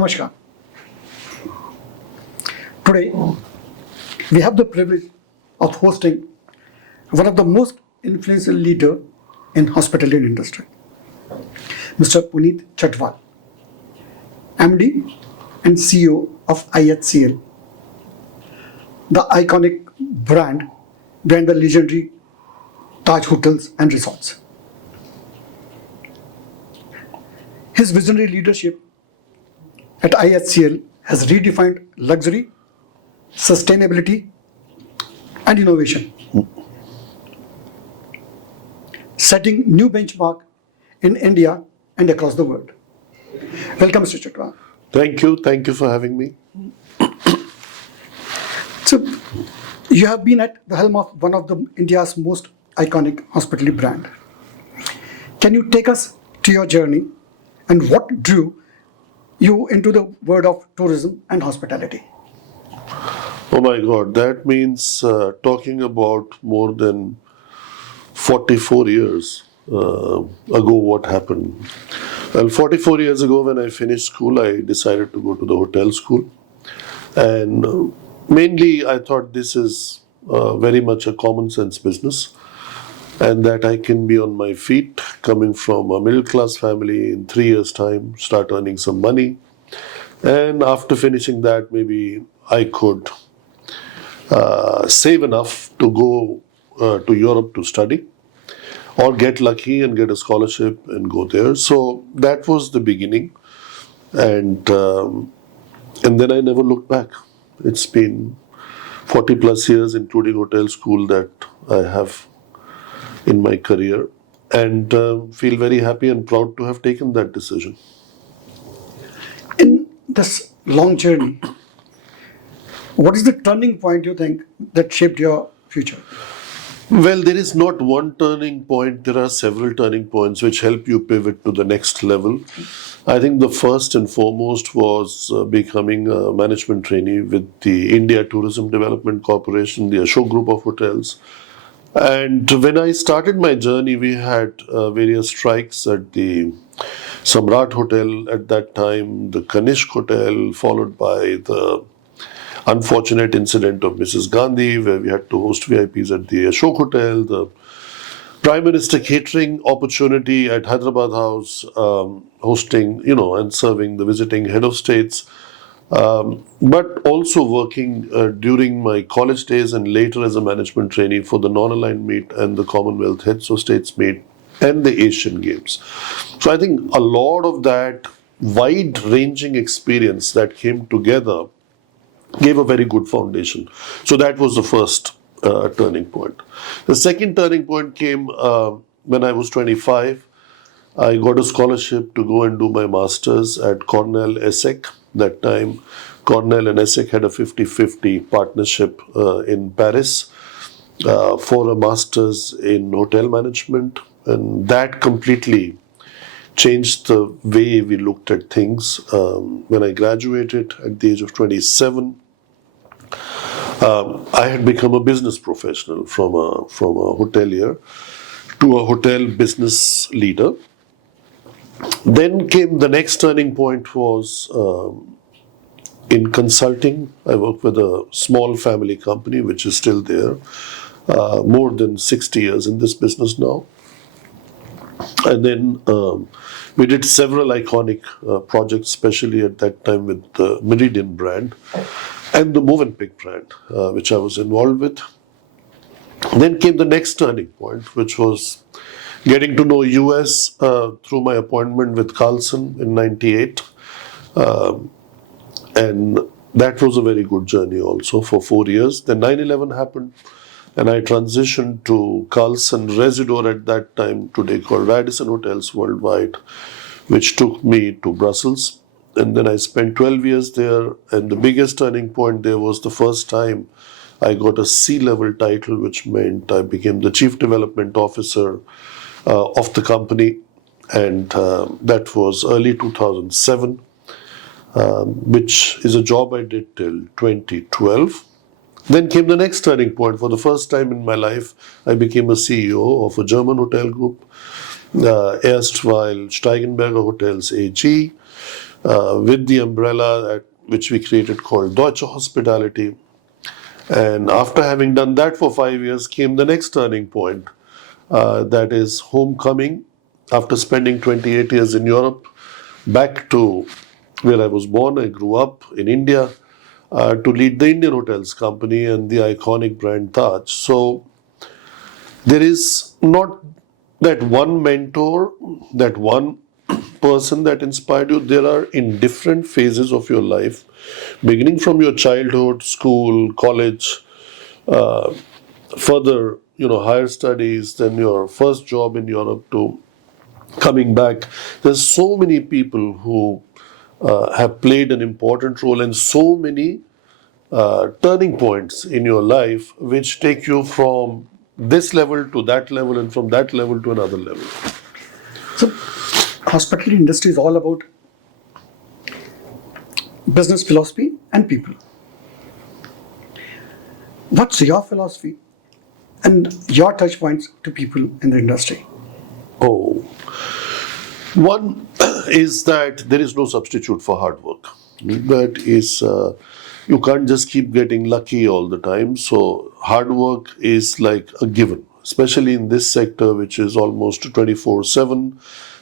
Namaskar. Today, we have the privilege of hosting one of the most influential leader in hospitality industry, Mr. Puneet Chhatwal, MD and CEO of IHCL, the iconic brand behind the legendary Taj Hotels and Resorts. His visionary leadership at IHCL has redefined luxury, sustainability, and innovation, setting new benchmark in India and across the world. Welcome, Mr. Chhatwal. Thank you. Thank you for having me. So, you have been at the helm of one of India's most iconic hospitality brand. Can you take us to your journey and what drew you into the world of tourism and hospitality? Oh my God, that means talking about more than 44 years ago what happened. Well, 44 years ago when I finished school, I decided to go to the hotel school. And mainly I thought this is very much a common sense business and that I can be on my feet coming from a middle class family in 3 years' time, start earning some money. And after finishing that, maybe I could save enough to go to Europe to study or get lucky and get a scholarship and go there. So that was the beginning. And then I never looked back. It's been 40 plus years, including hotel school, that I have in my career, and feel very happy and proud to have taken that decision. In this long journey, what is the turning point you think that shaped your future? Well, there is not one turning point. There are several turning points which help you pivot to the next level. I think the first and foremost was becoming a management trainee with the India Tourism Development Corporation, the Ashok Group of Hotels. And when I started my journey, we had various strikes at the Samrat Hotel at that time, the Kanishk Hotel, followed by the unfortunate incident of Mrs. Gandhi, where we had to host VIPs at the Ashok Hotel, the Prime Minister catering opportunity at Hyderabad House, hosting, and serving the visiting head of states. But also working during my college days and later as a management trainee for the non-aligned meet and the Commonwealth Heads of States meet and the Asian Games. So I think a lot of that wide-ranging experience that came together gave a very good foundation. So that was the first turning point. The second turning point came when I was 25. I got a scholarship to go and do my master's at Cornell ESSEC. That time, Cornell and ESSEC had a 50-50 partnership in Paris for a master's in hotel management. And that completely changed the way we looked at things. When I graduated at the age of 27, I had become a business professional from a hotelier to a hotel business leader. Then came the next turning point was in consulting. I worked with a small family company which is still there, more than 60 years in this business now. And then we did several iconic projects, especially at that time with the Meridian brand and the Movenpick brand, which I was involved with. Then came the next turning point, which was getting to know US through my appointment with Carlson in 98. And that was a very good journey also for 4 years. Then 9/11 happened and I transitioned to Carlson Residor at that time, today called Radisson Hotels Worldwide, which took me to Brussels. And then I spent 12 years there. And the biggest turning point there was the first time I got a C-level title, which meant I became the Chief Development Officer of the company, and that was early 2007, which is a job I did till 2012. Then came the next turning point. For the first time in my life, I became a CEO of a German hotel group, erstwhile Steigenberger Hotels AG, with the umbrella which we created called Deutsche Hospitality. And after having done that for 5 years came the next turning point, that is homecoming after spending 28 years in Europe, back to where I was born. I grew up in India to lead the Indian Hotels Company and the iconic brand Taj. So there is not that one mentor, that one person that inspired you. There are in different phases of your life, beginning from your childhood, school, college, further, higher studies, then your first job in Europe to coming back. There's so many people who have played an important role and so many turning points in your life which take you from this level to that level and from that level to another level. So, hospitality industry is all about business philosophy and people. What's your philosophy and your touch points to people in the industry? Oh, one is that there is no substitute for hard work. That is, you can't just keep getting lucky all the time. So, hard work is like a given, especially in this sector, which is almost 24/7,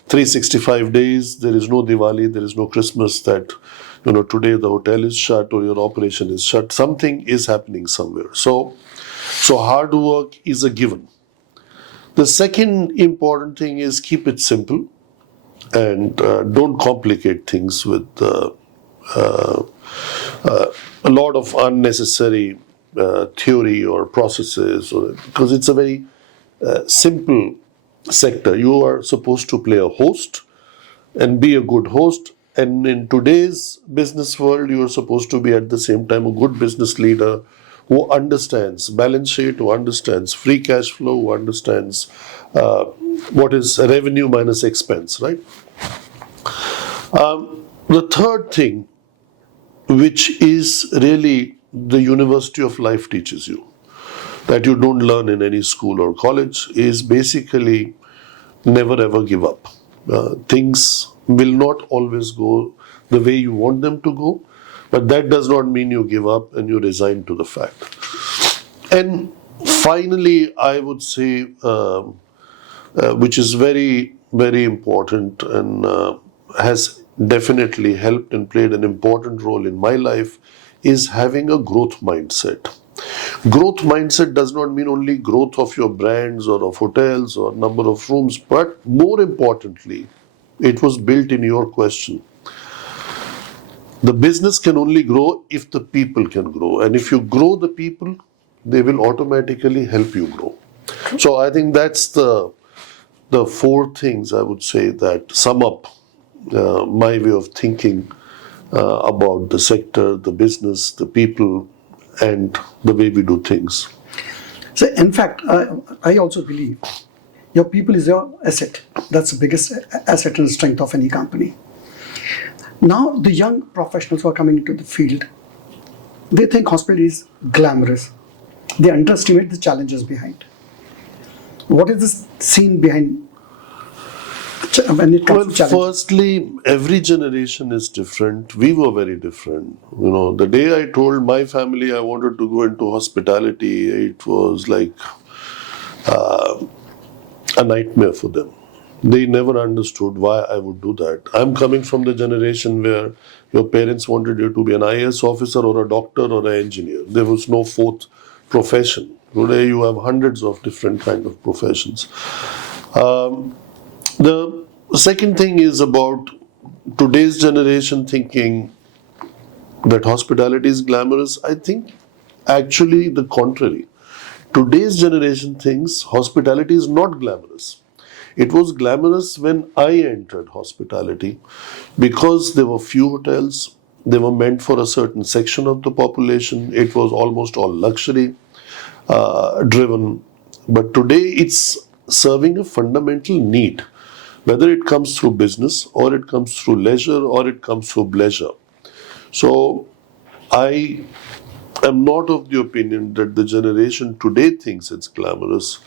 365 days. There is no Diwali, there is no Christmas that, today the hotel is shut or your operation is shut. Something is happening somewhere. So hard work is a given. The second important thing is keep it simple and don't complicate things with a lot of unnecessary theory or processes, because it's a very simple sector. You are supposed to play a host and be a good host. And in today's business world, you are supposed to be at the same time a good business leader who understands balance sheet, who understands free cash flow, who understands what is revenue minus expense, right? The third thing, which is really the University of Life teaches you, that you don't learn in any school or college, is basically never ever give up. Things will not always go the way you want them to go, but that does not mean you give up and you resign to the fact. And finally, I would say, which is very, very important and has definitely helped and played an important role in my life, is having a growth mindset. Growth mindset does not mean only growth of your brands or of hotels or number of rooms, but more importantly, it was built in your question. The business can only grow if the people can grow. And if you grow the people, they will automatically help you grow. So I think that's the four things I would say that sum up my way of thinking about the sector, the business, the people, and the way we do things. So, in fact, I also believe your people is your asset. That's the biggest asset and strength of any company. Now, the young professionals who are coming into the field, they think hospitality is glamorous. They underestimate the challenges behind. What is the scene behind when it comes to challenges? Firstly, every generation is different. We were very different. The day I told my family I wanted to go into hospitality, it was like a nightmare for them. They never understood why I would do that. I'm coming from the generation where your parents wanted you to be an IAS officer or a doctor or an engineer. There was no fourth profession. Today you have hundreds of different kind of professions. The second thing is about today's generation thinking that hospitality is glamorous. I think actually the contrary. Today's generation thinks hospitality is not glamorous. It was glamorous when I entered hospitality because there were few hotels. They were meant for a certain section of the population. It was almost all luxury driven. But today it's serving a fundamental need, whether it comes through business or it comes through leisure or it comes through pleasure. So I am not of the opinion that the generation today thinks it's glamorous.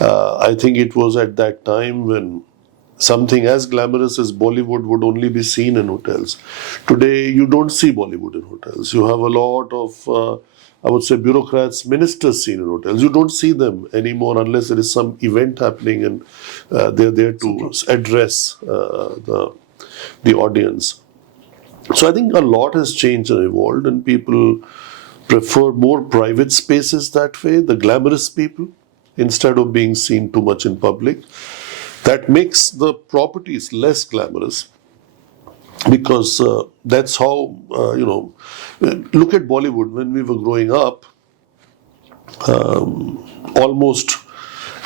I think it was at that time when something as glamorous as Bollywood would only be seen in hotels. Today, you don't see Bollywood in hotels. You have a lot of, I would say, bureaucrats, ministers seen in hotels. You don't see them anymore unless there is some event happening and they're there to address the audience. So I think a lot has changed and evolved, and people prefer more private spaces that way, the glamorous people, instead of being seen too much in public. That makes the properties less glamorous because that's how, look at Bollywood. When we were growing up, almost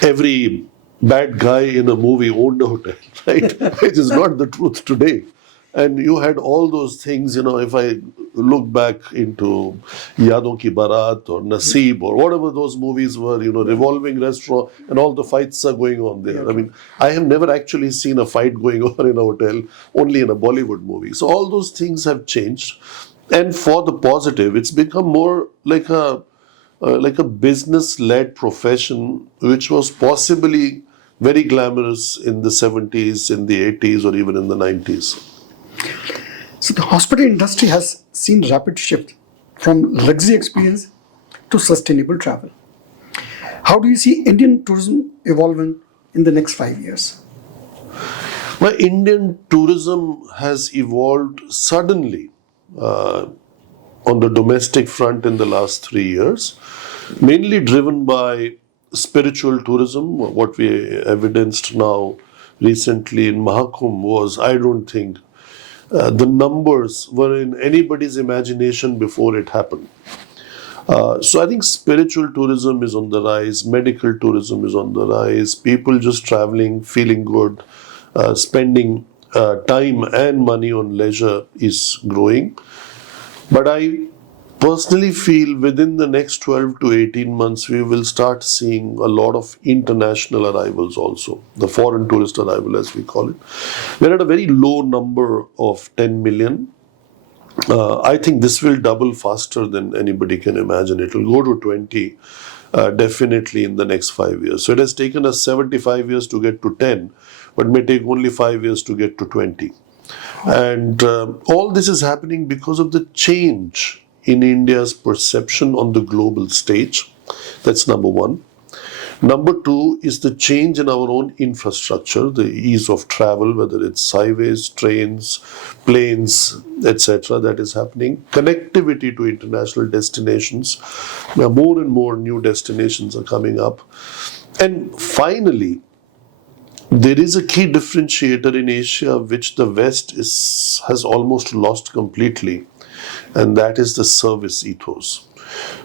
every bad guy in a movie owned a hotel, right? Which is not the truth today. And you had all those things, if I look back into Yadon Ki Barat or Naseeb or whatever those movies were, revolving restaurant and all the fights are going on there. I mean, I have never actually seen a fight going on in a hotel, only in a Bollywood movie. So all those things have changed. And for the positive, it's become more like a business-led profession, which was possibly very glamorous in the 70s, in the 80s, or even in the 90s. So the hospital industry has seen rapid shift from luxury experience to sustainable travel. How do you see Indian tourism evolving in the next 5 years? Well, Indian tourism has evolved suddenly on the domestic front in the last 3 years, mainly driven by spiritual tourism. What we evidenced now recently in Mahakumbh was, I don't think, the numbers were in anybody's imagination before it happened. So I think spiritual tourism is on the rise, medical tourism is on the rise, people just traveling, feeling good, spending time and money on leisure is growing. But I personally feel within the next 12 to 18 months, we will start seeing a lot of international arrivals also, the foreign tourist arrival as we call it. We're at a very low number of 10 million. I think this will double faster than anybody can imagine. It will go to 20 definitely in the next 5 years. So it has taken us 75 years to get to 10, but may take only 5 years to get to 20. And all this is happening because of the change in India's perception on the global stage. That's number one. Number two is the change in our own infrastructure, the ease of travel, whether it's highways, trains, planes, etc. that is happening. Connectivity to international destinations. More and more new destinations are coming up. And finally, there is a key differentiator in Asia which the West has almost lost completely, and that is the service ethos.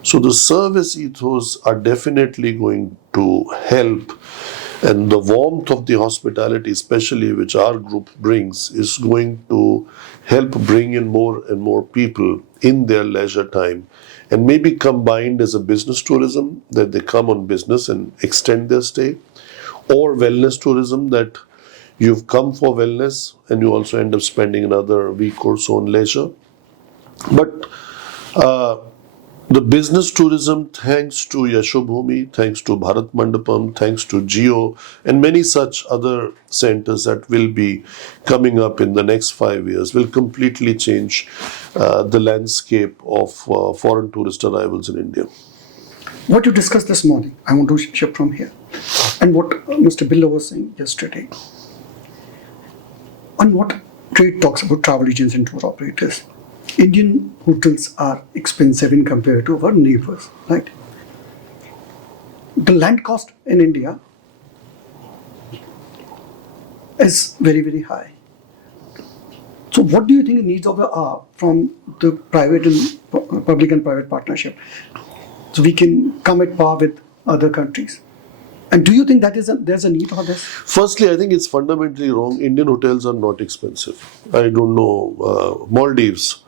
So the service ethos are definitely going to help, and the warmth of the hospitality, especially which our group brings, is going to help bring in more and more people in their leisure time, and maybe combined as a business tourism, that they come on business and extend their stay, or wellness tourism, that you've come for wellness and you also end up spending another week or so on leisure. But the business tourism, thanks to Yashobhumi, thanks to Bharat Mandapam, thanks to Jio, and many such other centers that will be coming up in the next 5 years, will completely change the landscape of foreign tourist arrivals in India. What you discussed this morning, I want to shift from here. And what Mr. Billa was saying yesterday, on what trade talks about travel agents and tour operators. Indian hotels are expensive in compared to our neighbors, right? The land cost in India is very, very high. So what do you think the needs of the are from the private and public and private partnership, so we can come at par with other countries? And do you think that there's a need for this? Firstly, I think it's fundamentally wrong. Indian hotels are not expensive. I don't know, Maldives,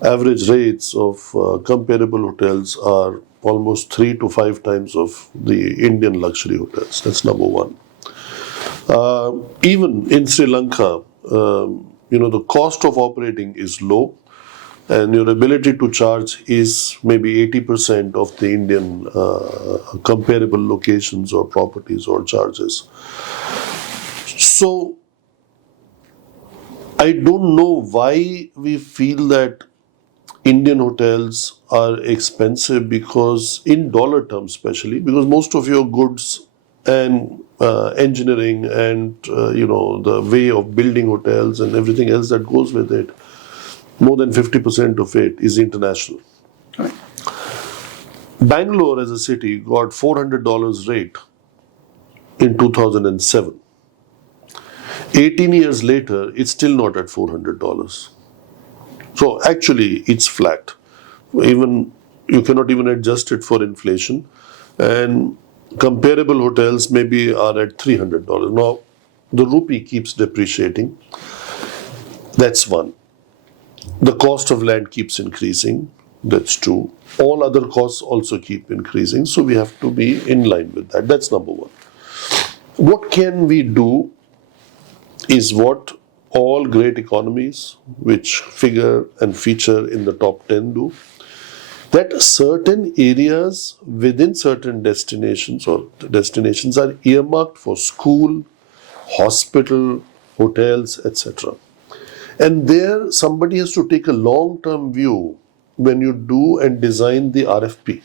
average rates of comparable hotels are almost 3 to 5 times of the Indian luxury hotels. That's number one. Even in Sri Lanka, the cost of operating is low, and your ability to charge is maybe 80% of the Indian comparable locations or properties or charges. So I don't know why we feel that Indian hotels are expensive, because in dollar terms especially, because most of your goods and engineering and the way of building hotels and everything else that goes with it, more than 50% of it is international. Right. Bangalore as a city got $400 rate in 2007. 18 years later, it's still not at $400. So actually, it's flat. Even you cannot even adjust it for inflation, and comparable hotels maybe are at $300. Now, the rupee keeps depreciating. That's one. The cost of land keeps increasing. That's true. All other costs also keep increasing. So we have to be in line with that. That's number one. What can we do is what all great economies, which figure and feature in the top 10, do. That certain areas within certain destinations or destinations are earmarked for school, hospital, hotels, etc. And there somebody has to take a long-term view when you do and design the RFP.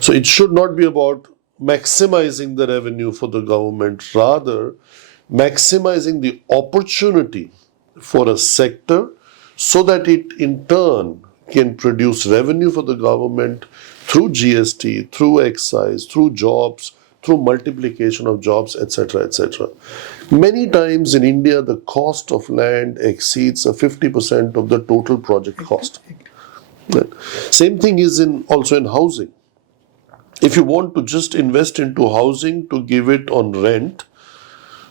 So it should not be about maximizing the revenue for the government, rather maximizing the opportunity for a sector so that it in turn can produce revenue for the government through GST, through excise, through jobs, through multiplication of jobs, etc., etc. Many times in India, the cost of land exceeds 50% of the total project cost. Same thing is also in housing. If you want to just invest into housing to give it on rent,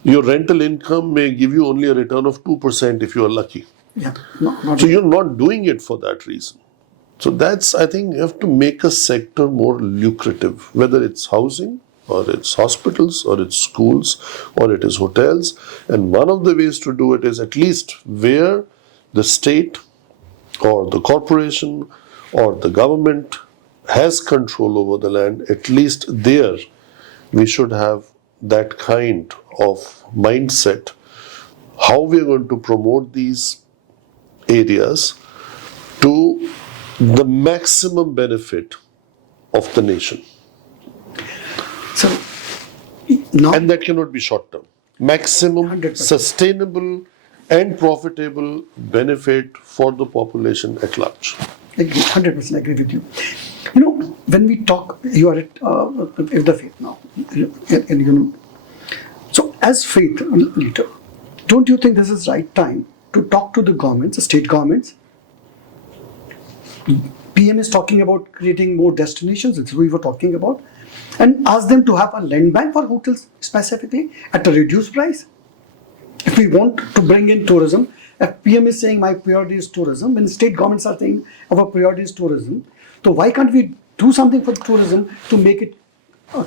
your rental income may give you only a return of 2% if you are lucky. Yeah. Not So you're not doing it for that reason. So that's, I think, you have to make a sector more lucrative, whether it's housing or it's hospitals or it's schools or it is hotels. And one of the ways to do it is at least where the state or the corporation or the government has control over the land, at least there we should have that kind of mindset. How we are going to promote these areas to the maximum benefit of the nation. So now, And that cannot be short term. Maximum 100%. sustainable and profitable benefit for the population at large. 100% agree with you. You know, when we talk, you are at the faith now, and so as faith leader, don't you think this is right time to talk to the governments, the state governments? PM is talking about creating more destinations, it's we were talking about, and ask them to have a land bank for hotels specifically at a reduced price. If we want to bring in tourism, if PM is saying my priority is tourism, when state governments are saying our priority is tourism, so why can't we do something for tourism to make it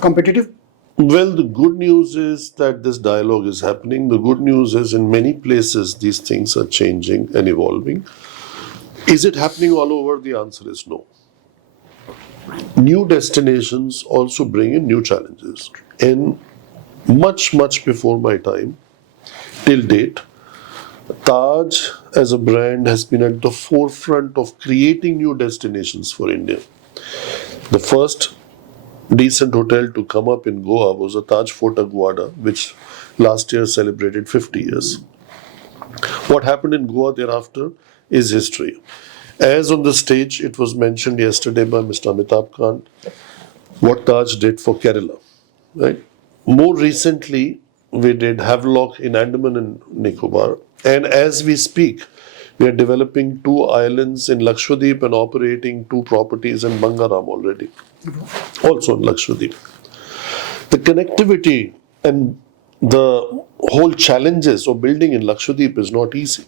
competitive? Well, the good news is that this dialogue is happening. The good news is in many places these things are changing and evolving. Is it happening all over? The answer is no. New destinations also bring in new challenges. And much before my time, till date, Taj as a brand has been at the forefront of creating new destinations for India. The first decent hotel to come up in Goa was a Taj Fort Aguada, which last year celebrated 50 years. What happened in Goa thereafter is history. As on the stage, it was mentioned yesterday by Mr. Amitabh Kant, what Taj did for Kerala. Right? More recently, we did Havelock in Andaman and Nicobar. And as we speak, we are developing 2 islands in Lakshadweep and operating 2 properties in Bangaram already. Also in Lakshadweep. The connectivity and the whole challenges of building in Lakshadweep is not easy.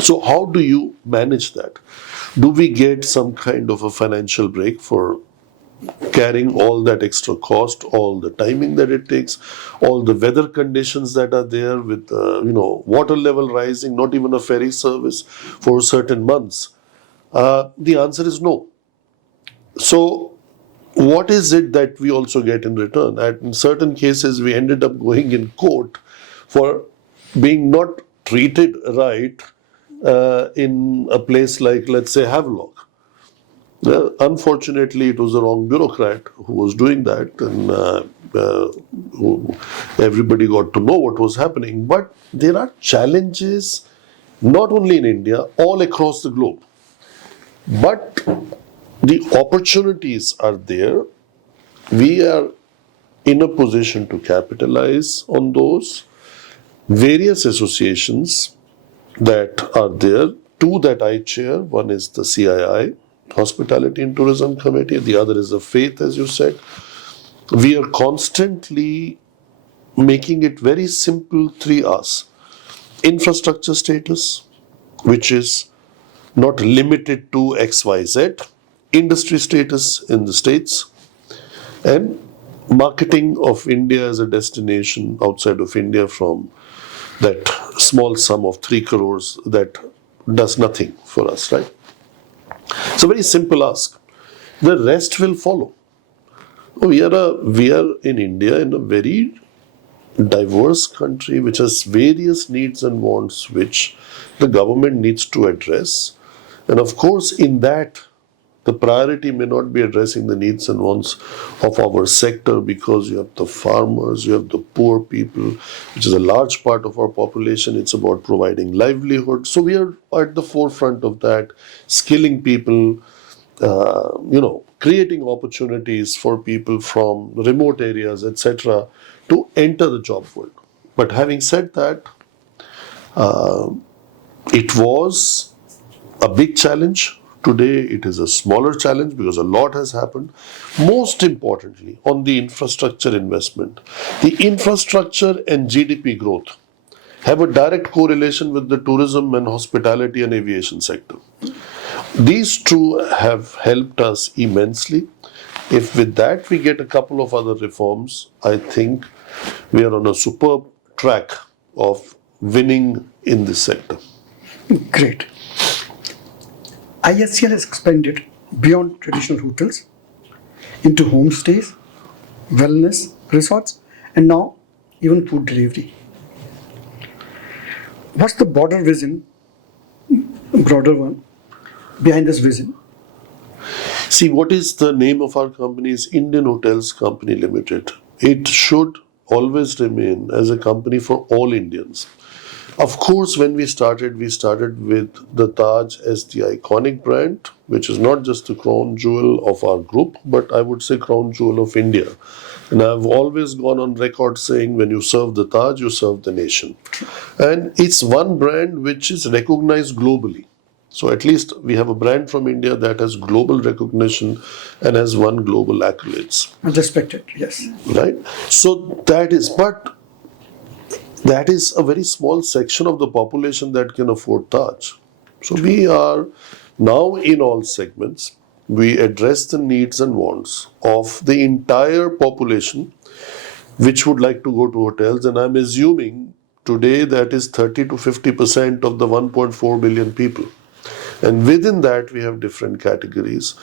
So how do you manage that? Do we get some kind of a financial break for carrying all that extra cost, all the timing that it takes, all the weather conditions that are there with water level rising, not even a ferry service for certain months? The answer is no. So what is it that we also get in return? In certain cases, we ended up going in court for being not treated right in a place like, let's say, Havelock. Unfortunately, it was the wrong bureaucrat who was doing that, and everybody got to know what was happening. But there are challenges not only in India, all across the globe. But the opportunities are there. We are in a position to capitalize on those. Various associations that are there, two that I chair. One is the CII, Hospitality and Tourism Committee. The other is the Faith, as you said. We are constantly making it very simple, 3 Rs. Infrastructure status, which is not limited to XYZ. Industry status in the States. And marketing of India as a destination outside of India from that small sum of 3 crores that does nothing for us, right? It's a very simple ask. The rest will follow. We are in India in a very diverse country which has various needs and wants which the government needs to address. And of course, in that, the priority may not be addressing the needs and wants of our sector, because you have the farmers, you have the poor people, which is a large part of our population. It's about providing livelihood. So we are at the forefront of that, skilling people, creating opportunities for people from remote areas, etc., to enter the job world. But having said that, it was a big challenge. Today, it is a smaller challenge because a lot has happened. Most importantly, on the infrastructure investment, the infrastructure and GDP growth have a direct correlation with the tourism and hospitality and aviation sector. These two have helped us immensely. If with that we get a couple of other reforms, I think we are on a superb track of winning in this sector. Great. ISCL has expanded beyond traditional hotels into homestays, wellness resorts, and now even food delivery. What's the broader one, behind this vision? See, what is the name of our company is Indian Hotels Company Limited. It should always remain as a company for all Indians. Of course, when we started with the Taj as the iconic brand, which is not just the crown jewel of our group, but I would say crown jewel of India. And I've always gone on record saying, when you serve the Taj, you serve the nation. And it's one brand which is recognized globally. So at least we have a brand from India that has global recognition and has won global accolades. Respected, yes. Right? So that is a very small section of the population that can afford Taj. So we are now in all segments. We address the needs and wants of the entire population which would like to go to hotels. And I'm assuming today that is 30 to 50% of the 1.4 billion people. And within that, we have different categories.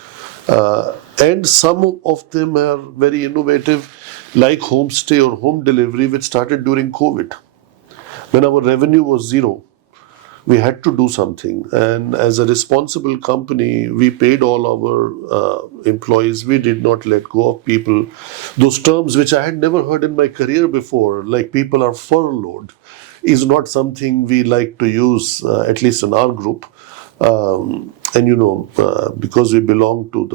And some of them are very innovative, like homestay or home delivery, which started during COVID. When our revenue was zero, we had to do something. And as a responsible company, we paid all our employees. We did not let go of people. Those terms which I had never heard in my career before, like people are furloughed, is not something we like to use, at least in our group. Because we belong to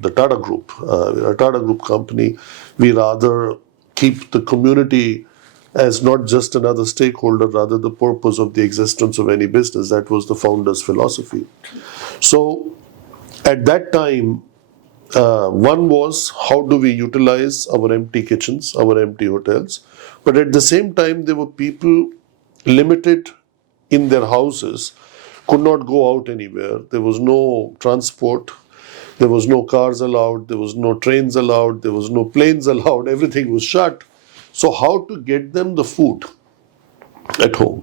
the Tata Group, we're a Tata Group company, we rather keep the community as not just another stakeholder, rather the purpose of the existence of any business. That was the founder's philosophy. So at that time, one was, how do we utilize our empty kitchens, our empty hotels? But at the same time, there were people limited in their houses, could not go out anywhere. There was no transport. There was no cars allowed. There was no trains allowed. There was no planes allowed. Everything was shut. So how to get them the food at home?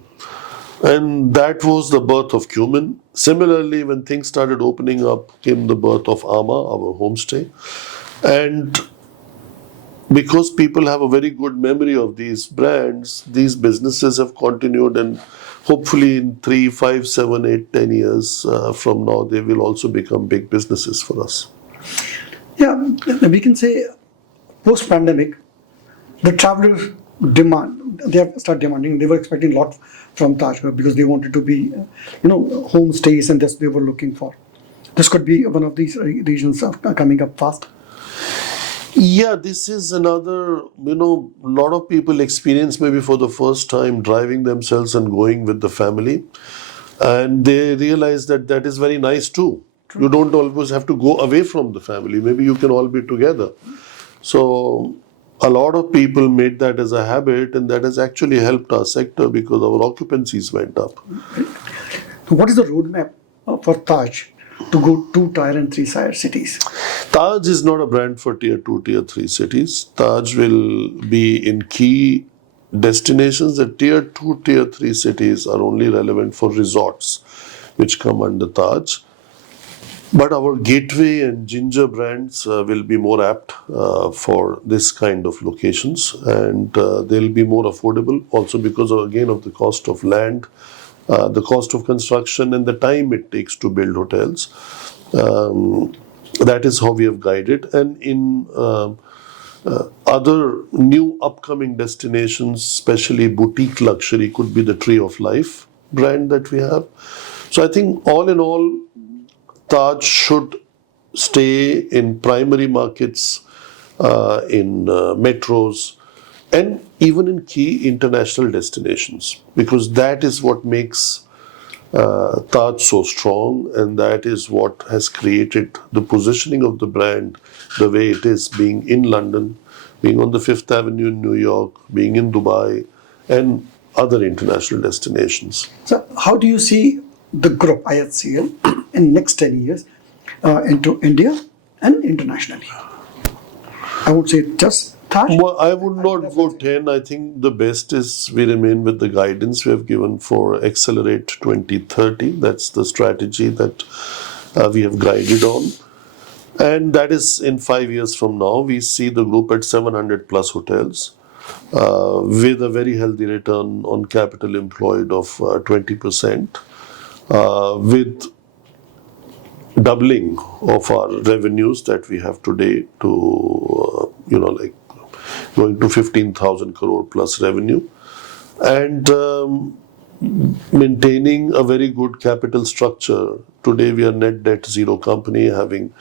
And that was the birth of Cumin. Similarly, when things started opening up, came the birth of Ama, our homestay. And because people have a very good memory of these brands, these businesses have continued, and hopefully in 3, 5, 7, 8, 10 years from now, they will also become big businesses for us. Yeah, we can say post-pandemic, the travelers they have started demanding. They were expecting a lot from Taj Mahal because they wanted to be, homestays, and that's they were looking for. This could be one of these regions coming up fast. Yeah, this is another, lot of people experience maybe for the first time driving themselves and going with the family. And they realize that that is very nice too. You don't always have to go away from the family. Maybe you can all be together. So a lot of people made that as a habit, and that has actually helped our sector because our occupancies went up. So what is the roadmap for Taj to go to tier and 3 cities? Taj is not a brand for tier 2, tier 3 cities. Taj will be in key destinations. The tier 2, tier 3 cities are only relevant for resorts, which come under Taj. But our Gateway and Ginger brands will be more apt for this kind of locations, and they'll be more affordable also because of, again, of the cost of land, the cost of construction, and the time it takes to build hotels. That is how we have guided. And in other new upcoming destinations, especially boutique luxury, could be the Tree of Life brand that we have. So I think all in all, Taj should stay in primary markets, in metros, and even in key international destinations, because that is what makes Taj so strong, and that is what has created the positioning of the brand the way it is, being in London, being on the Fifth Avenue in New York, being in Dubai, and other international destinations. So how do you see the group IHCL in next 10 years into India and internationally? I would say just Taj. Well, I would not go 10. I think the best is we remain with the guidance we have given for Accelerate 2030. That's the strategy that we have guided on. And that is in 5 years from now. We see the group at 700 plus hotels with a very healthy return on capital employed of 20%, with doubling of our revenues that we have today to, going to 15,000 crore plus revenue, and maintaining a very good capital structure. Today we are net debt zero company, having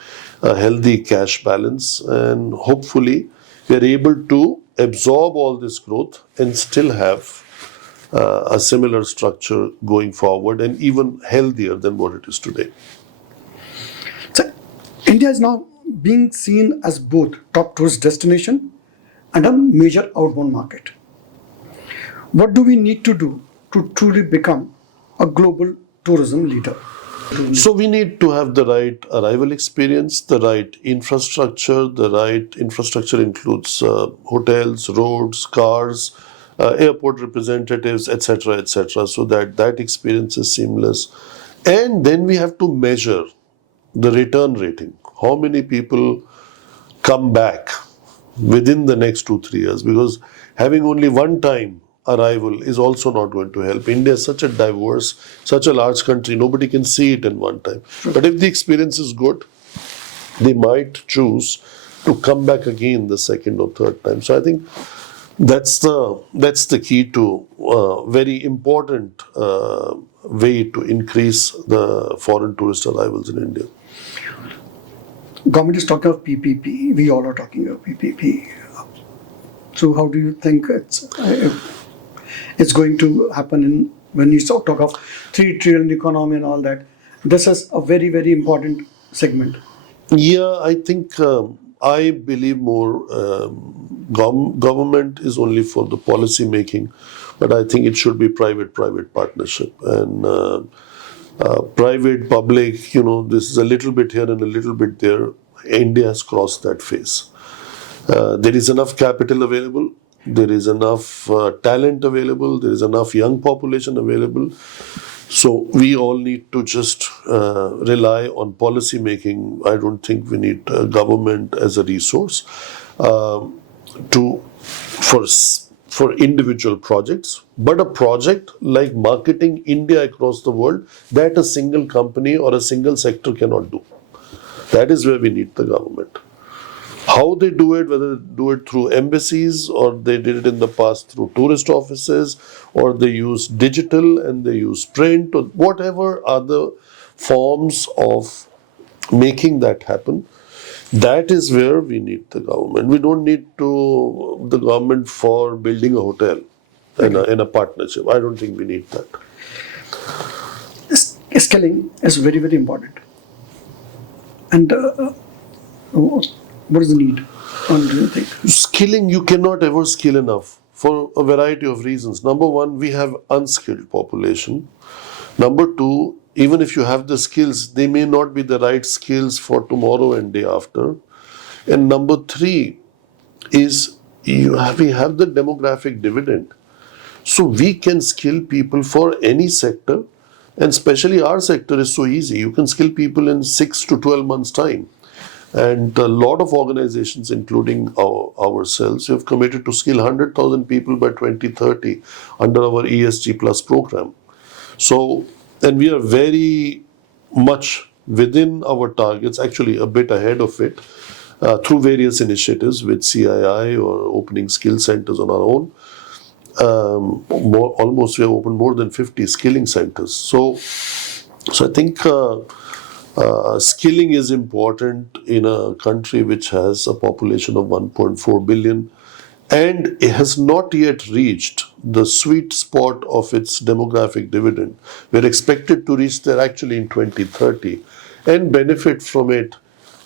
a healthy cash balance, and hopefully we are able to absorb all this growth and still have a similar structure going forward, and even healthier than what it is today. So India is now being seen as both top tourist destination and a major outbound market. What do we need to do to truly become a global tourism leader? So we need to have the right arrival experience, the right infrastructure. The right infrastructure includes hotels, roads, cars, airport representatives, etc., etc., so that that experience is seamless. And then we have to measure the return rating. How many people come back within the next 2-3 years? Because having only one time arrival is also not going to help. India is such a diverse, such a large country, nobody can see it in one time. But if the experience is good, they might choose to come back again the second or third time. So I think that's the key to very important way to increase the foreign tourist arrivals in India. Government is talking of PPP. We all are talking of PPP. So how do you think it's going to happen when you talk of 3 trillion economy and all that? This is a very, very important segment. Yeah, I think I believe more government is only for the policy making, but I think it should be private partnership, and private public. This is a little bit here and a little bit there. India has crossed that phase. There is enough capital available. There is enough talent available. There is enough young population available. So we all need to just rely on policy making. I don't think we need government as a resource. to for individual projects, but a project like marketing India across the world that a single company or a single sector cannot do. That is where we need the government. How they do it, whether they do it through embassies or they did it in the past through tourist offices, or they use digital and they use print, or whatever other forms of making that happen, that is where we need the government. We don't need the government for building a hotel in a partnership. I don't think we need that. Skilling is very, very important. And what is the need? Do you think? Skilling, you cannot ever skill enough for a variety of reasons. Number one, we have unskilled population. Number two, even if you have the skills, they may not be the right skills for tomorrow and day after. And number three is we have the demographic dividend. So we can skill people for any sector, and especially our sector is so easy. You can skill people in 6 to 12 months' time. And a lot of organizations, including ourselves, have committed to skill 100,000 people by 2030 under our ESG Plus program. So, and we are very much within our targets, actually a bit ahead of it, through various initiatives with CII or opening skill centers on our own. Almost we have opened more than 50 skilling centers. So I think skilling is important in a country which has a population of 1.4 billion and it has not yet reached the sweet spot of its demographic dividend. We're expected to reach there actually in 2030 and benefit from it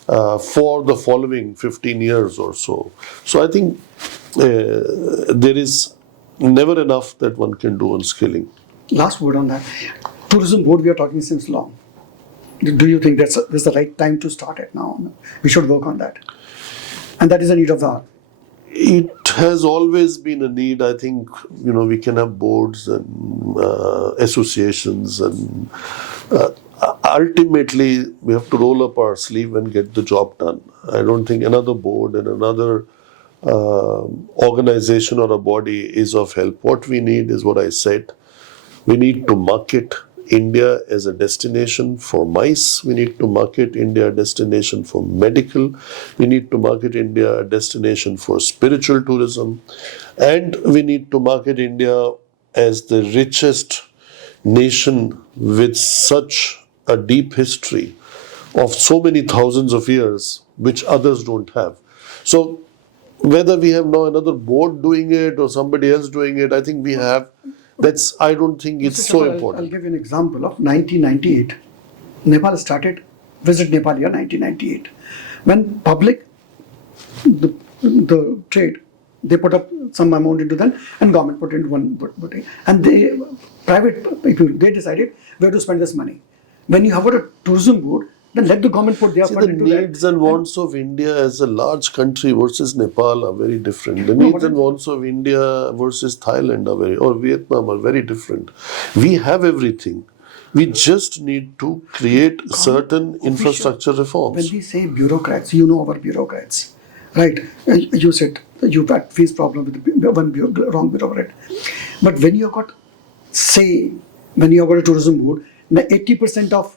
for the following 15 years or so. So I think there is never enough that one can do on skilling. Last word on that. Tourism board, we are talking since long. Do you think that's the right time to start it now? We should work on that. And that is a need of the hour. It has always been a need. I think, we can have boards and associations and ultimately we have to roll up our sleeve and get the job done. I don't think another board and another organization or a body is of help. What we need is what I said. We need to market India as a destination for MICE. We need to market India a destination for medical. We need to market India a destination for spiritual tourism. And we need to market India as the richest nation with such a deep history of so many thousands of years, which others don't have. So whether we have now another board doing it or somebody else doing it, I think we have. I don't think it's so important. I'll give you an example of 1998. Nepal started, Visit Nepal year 1998. When public, the trade, they put up some amount into that and government put in one. And private people, they decided where to spend this money. When you have a tourism board, then let the government put their fund into that. The needs and wants of India as a large country versus Nepal are very different. The needs and wants of India versus Thailand or Vietnam are very different. We have everything. We just need to create certain infrastructure reforms. When we say bureaucrats, our bureaucrats, right? You said you've got face problem with one wrong bureaucrat. But when you've got, when you've got a tourism board, 80% of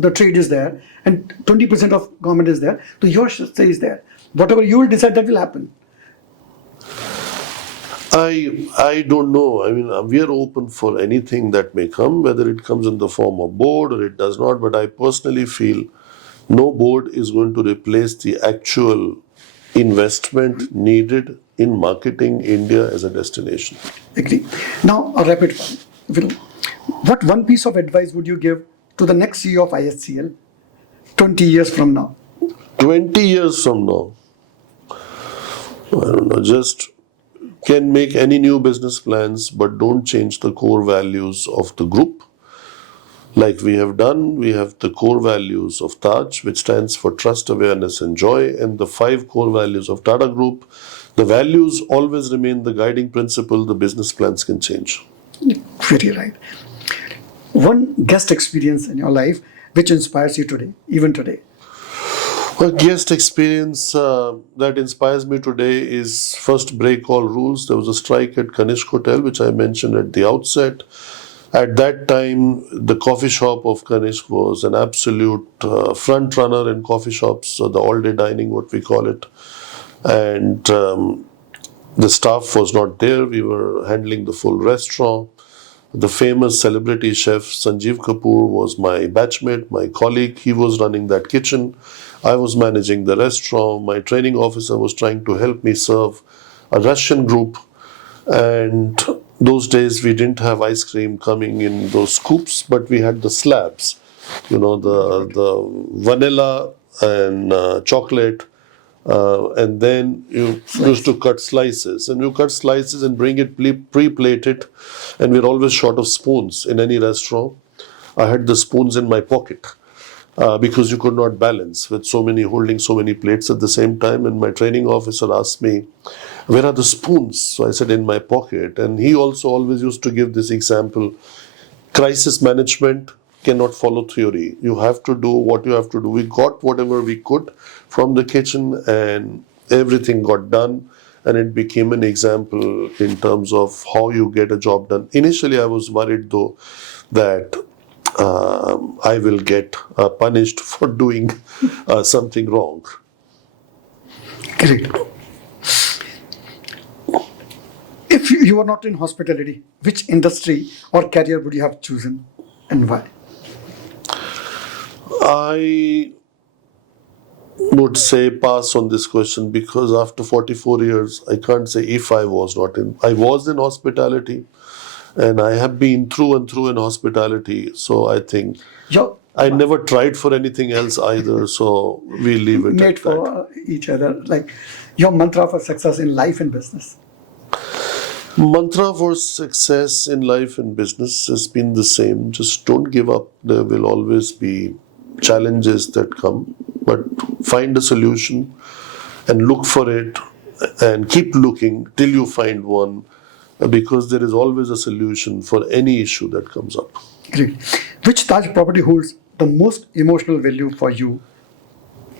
the trade is there and 20% of government is there, so your say is there. Whatever you will decide, that will happen. I don't know. I mean, we are open for anything that may come, whether it comes in the form of board or it does not. But I personally feel no board is going to replace the actual investment needed in marketing India as a destination. Agree. Now, a rapid fire. What one piece of advice would you give to the next CEO of ISCL 20 years from now? 20 years from now? I don't know, just can make any new business plans, but don't change the core values of the group. Like we have done, we have the core values of Taj, which stands for trust, awareness, and joy, and the 5 core values of Tata Group. The values always remain the guiding principle, the business plans can change. Very right. One guest experience in your life which inspires you today, even today? Well, guest experience that inspires me today is first break all rules. There was a strike at Kanishk Hotel, which I mentioned at the outset. At that time, the coffee shop of Kanishk was an absolute front runner in coffee shops, so the all-day dining, what we call it. And the staff was not there. We were handling the full restaurant. The famous celebrity chef Sanjeev Kapoor was my batchmate, my colleague. He was running that kitchen. I was managing the restaurant. My training officer was trying to help me serve a Russian group. And those days we didn't have ice cream coming in those scoops, but we had the slabs, the vanilla and chocolate. And then you used to cut slices, and you cut slices and bring it pre-plated, and we're always short of spoons in any restaurant. I had the spoons in my pocket because you could not balance with holding so many plates at the same time. And my training officer asked me, "Where are the spoons?" So I said, "In my pocket." And he also always used to give this example: crisis management cannot follow theory. You have to do what you have to do. We got whatever we could from the kitchen, and everything got done. And it became an example in terms of how you get a job done. Initially, I was worried though that I will get punished for doing something wrong. Great. If you were not in hospitality, which industry or career would you have chosen and why? I would say pass on this question because after 44 years, I can't say if I was not in. I was in hospitality, and I have been through and through in hospitality. So I think Your I never tried for anything else either. So we leave it made at that. for each other, like your mantra for success in life and business. Mantra for success in life and business has been the same. Just don't give up. There will always be challenges that come, but find a solution and look for it and keep looking till you find one, because there is always a solution for any issue that comes up. Great. Which Taj property holds the most emotional value for you?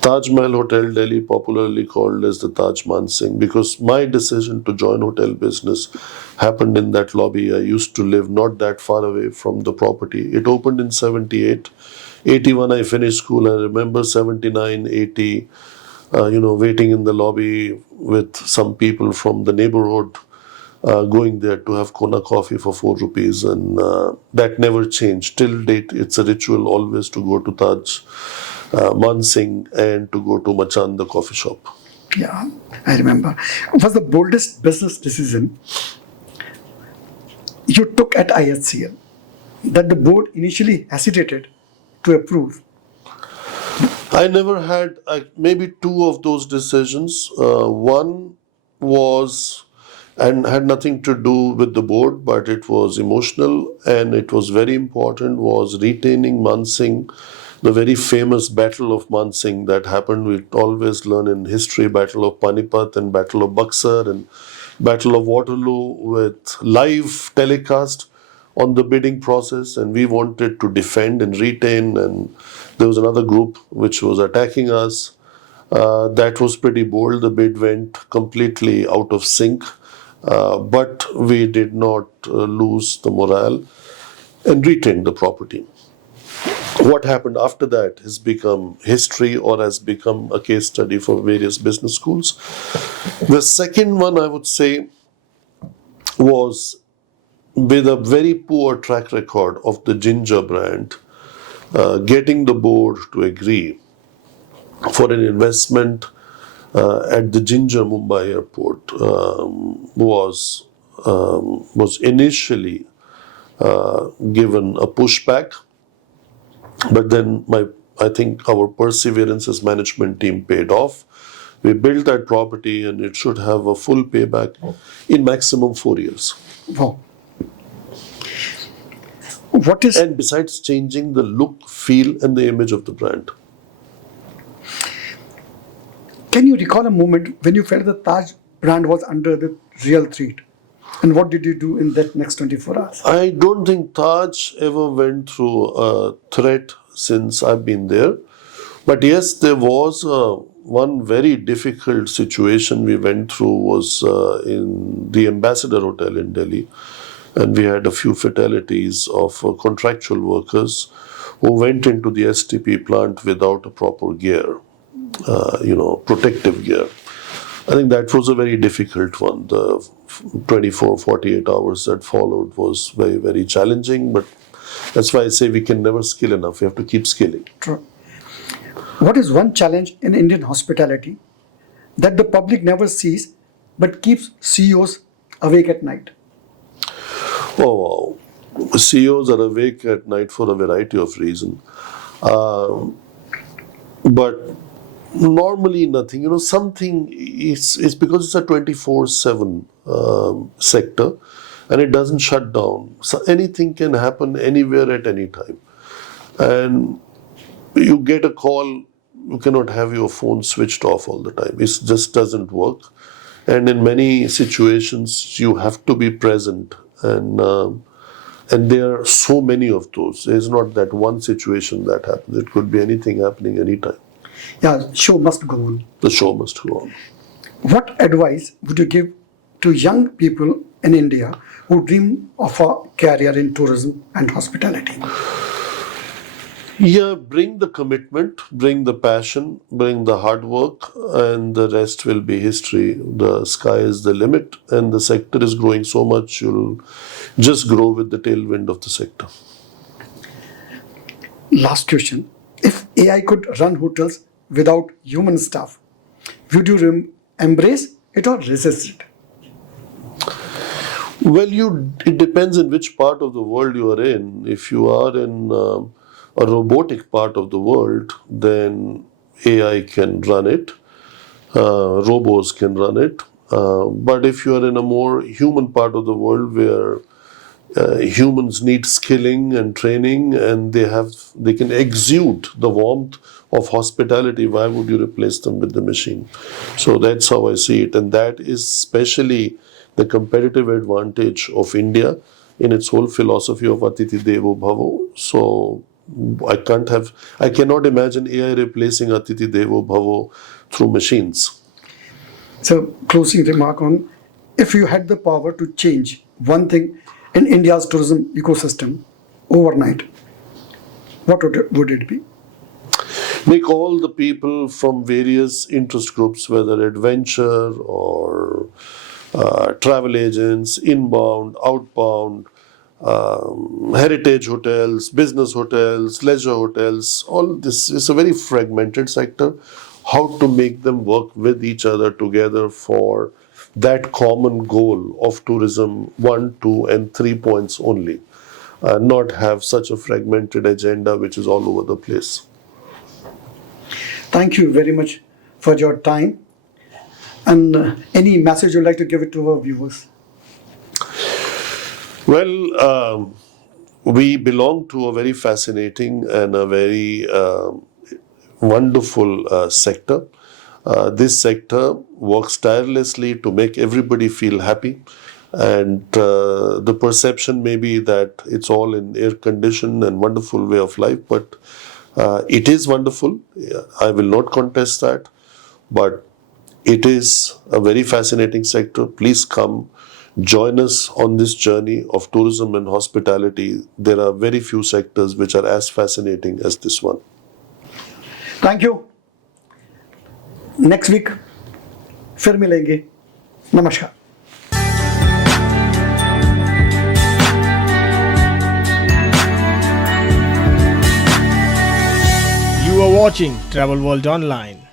Taj Mahal Hotel Delhi, popularly called as the Taj Mansingh, because my decision to join hotel business happened in that lobby. I used to live not that far away from the property. It opened in 78. 81 I finished school. I remember 79, 80, waiting in the lobby with some people from the neighborhood, going there to have Kona coffee for 4 rupees. And that never changed. Till date, it's a ritual always to go to Taj Mansingh and to go to Machan, the coffee shop. Yeah, I remember. Was the boldest business decision you took at IHCL that the board initially hesitated to approve? I never had maybe two of those decisions. One was and had nothing to do with the board, but it was emotional and it was very important, was retaining Mansingh, the very famous Battle of Mansingh that happened. We always learn in history, Battle of Panipat and Battle of Buxar and Battle of Waterloo, with live telecast on the bidding process, and we wanted to defend and retain, and there was another group which was attacking us. That was pretty bold. The bid went completely out of sync, but we did not lose the morale and retained the property. What happened after that has become history or has become a case study for various business schools. The second one, I would say, was with a very poor track record of the Ginger brand, getting the board to agree for an investment at the Ginger Mumbai airport was initially given a pushback. But then I think our perseverance as management team paid off. We built that property and it should have a full payback in maximum 4 years. Wow. What is And besides changing the look, feel and the image of the brand. Can you recall a moment when you felt the Taj brand was under the real threat? And what did you do in that next 24 hours? I don't think Taj ever went through a threat since I've been there. But yes, there was one very difficult situation we went through was in the Ambassador Hotel in Delhi, and we had a few fatalities of contractual workers who went into the STP plant without a proper gear, protective gear. I think that was a very difficult one. The 24, 48 hours that followed was very, very challenging, but that's why I say we can never skill enough. We have to keep skilling. True. What is one challenge in Indian hospitality that the public never sees but keeps CEOs awake at night? Oh, wow. CEOs are awake at night for a variety of reasons. But normally nothing. Something is because it's a 24/7 sector and it doesn't shut down. So anything can happen anywhere at any time. And you get a call, you cannot have your phone switched off all the time. It just doesn't work. And in many situations, you have to be present. And there are so many of those. There's not that one situation that happens. It could be anything happening anytime. Yeah, show must go on. The show must go on. What advice would you give to young people in India who dream of a career in tourism and hospitality? Yeah, bring the commitment, bring the passion, bring the hard work, and the rest will be history. The sky is the limit, and the sector is growing so much, you'll just grow with the tailwind of the sector. Last question. If AI could run hotels without human staff, would you embrace it or resist it? Well, it depends in which part of the world you are in. If you are in a robotic part of the world, then AI can run it, robots can run it. But if you are in a more human part of the world where humans need skilling and training and they can exude the warmth of hospitality, why would you replace them with the machine? So that's how I see it. And that is especially the competitive advantage of India in its whole philosophy of Atithi Devo Bhavo. So I cannot imagine AI replacing Atithi Devo Bhavo through machines. So, closing remark on, if you had the power to change one thing in India's tourism ecosystem overnight, what would it be? Make all the people from various interest groups, whether adventure or travel agents, inbound, outbound, heritage hotels, business hotels, leisure hotels, all this is a very fragmented sector. How to make them work with each other together for that common goal of tourism 1, 2, and 3 points only. Not have such a fragmented agenda which is all over the place. Thank you very much for your time. And any message you'd like to give it to our viewers? Well, we belong to a very fascinating and a very wonderful sector. This sector works tirelessly to make everybody feel happy. And the perception may be that it's all in air-conditioned and wonderful way of life, but it is wonderful. I will not contest that. But it is a very fascinating sector. Please come, join us on this journey of tourism and hospitality. There are very few sectors which are as fascinating as this one. Thank you. Next week, फिर मिलेंगे. नमस्कार. You are watching Travel World Online.